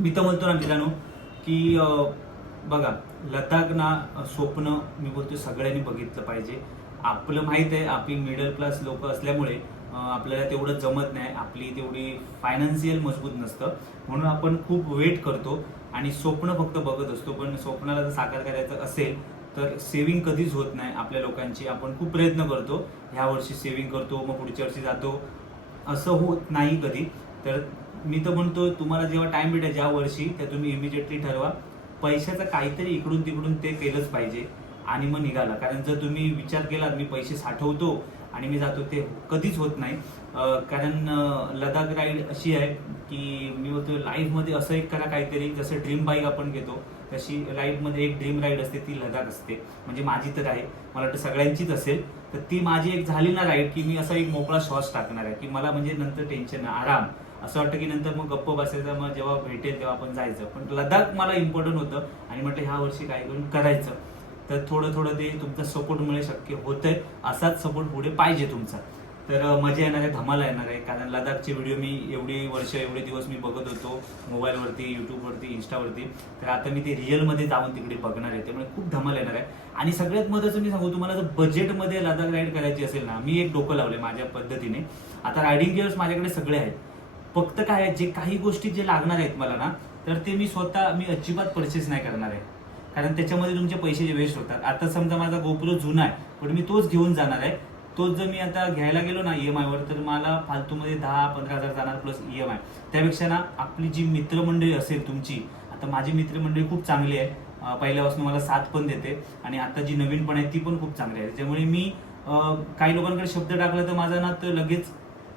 मी तर म्हणतो ना मित्रांनो की बघा, लडाख ना स्वप्न मी बोलतो सगळ्यांनी बघितलं पाहिजे. आपलं माहित आहे, आपली मिडल क्लास लोक असल्यामुळे आपल्याला तेवढं जमत नाही, आपली तेवढी फायनान्शियल मजबूत नसतं, म्हणून आपण खूप वेट करतो आणि स्वप्न फक्त बघत असतो. पण स्वप्नाला जर साकार करायचं असेल तर सेव्हिंग कधीच होत नाही आपल्या लोकांची. आपण खूप प्रयत्न करतो, ह्या वर्षी सेव्हिंग करतो मग पुढच्या वर्षी जातो, असं होत नाही कधी. तर मी तर म्हणतो तुम्हाला जेव्हा टाइम भेटेल ज्या वर्षी, त्या तुम्ही इमिजिएटली ठरवा. पैशाचं काहीतरी इकडून तिकडून ते केलंच पाहिजे आणि मग निघाला. कारण जर तुम्ही विचार केलात मी पैसे साठवतो आणि मी जातो, ते कधीच होत नाही. कारण लडाख राईड अशी आहे की मी बोलतो लाईफमध्ये असं एक करा काहीतरी, जसं ड्रीम बाईक आपण घेतो तशी लाईफमध्ये एक ड्रीम राईड असते, ती लडाख असते. म्हणजे माझी तर आहे, मला वाटतं सगळ्यांचीच असेल. तर ती माझी एक झाली ना राईड की मी असा एक मोकळा श्वास टाकणार आहे की मला म्हणजे नंतर टेन्शन आराम, असं वाटतं की नंतर मग गप्प बसायचं, मग जेव्हा भेटेल तेव्हा आपण जायचं. पण लडाख मला इम्पॉर्टंट होतं आणि म्हटलं ह्या वर्षी काय करून करायचं. तर थोडं थोडं ते तुमच्या सपोर्टमुळे शक्य होतंय. असाच सपोर्ट पुढे पाहिजे तुमचा. तर मजा येणार आहे, धमाला येणार आहे. कारण लडाखचे व्हिडिओ मी एवढी वर्ष एवढे दिवस मी बघत होतो मोबाईलवरती, यूट्यूबवरती, इन्स्टावरती. तर आता मी ते रिअलमध्ये जाऊन तिकडे बघणार आहे, त्यामुळे खूप धमाल येणार आहे. आणि सगळ्यात महत्त्वाचं मी सांगू तुम्हाला, जर बजेटमध्ये लडाख राईड करायची असेल ना, मी एक डोकं लावलंय माझ्या पद्धतीने. आता रायडिंग गिअर्स माझ्याकडे सगळे आहेत. फक्त काय आहे, जे काही गोष्टी जे लागणार आहेत मला ना, तर ते मी अजिबात परचेस नाही करणार आहे. कारण त्याच्यामध्ये तुमचे पैसे जे वेस्ट होतात. आता समजा माझा गोप्रो जुना आहे, पण मी तोच घेऊन जाणार आहे. तोच जर मी आता घ्यायला गेलो ना EMI तर मला फालतूमध्ये 10-15 हजार जाणार प्लस EMI. त्यापेक्षा ना आपली जी मित्रमंडळी असेल तुमची, आता माझी मित्रमंडळी खूप चांगली आहे, पहिल्यापासून मला साथ पण देते आणि आता जी नवीन पण आहे ती पण खूप चांगली आहे. त्यामुळे मी काही लोकांकडे शब्द टाकला तर माझा ना तर लगेच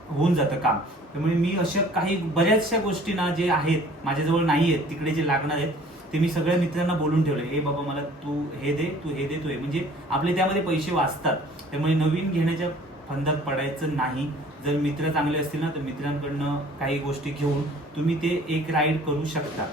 होऊन जातं काम. त्यामुळे मी अशा काही बऱ्याचशा गोष्टी ना जे आहेत माझ्याजवळ नाही आहेत, तिकडे जे लागणार आहेत ते मी सगळ्या मित्रांना बोलून ठेवले, हे बाबा मला तू हे दे, तू हे दे, तू हे, म्हणजे आपले त्यामध्ये पैसे वाचतात. त्यामुळे नवीन घेण्याच्या फंदात पडायचं नाही. जर मित्र चांगले असतील ना तर मित्रांकडनं काही गोष्टी घेऊन तुम्ही ते एक राईड करू शकता.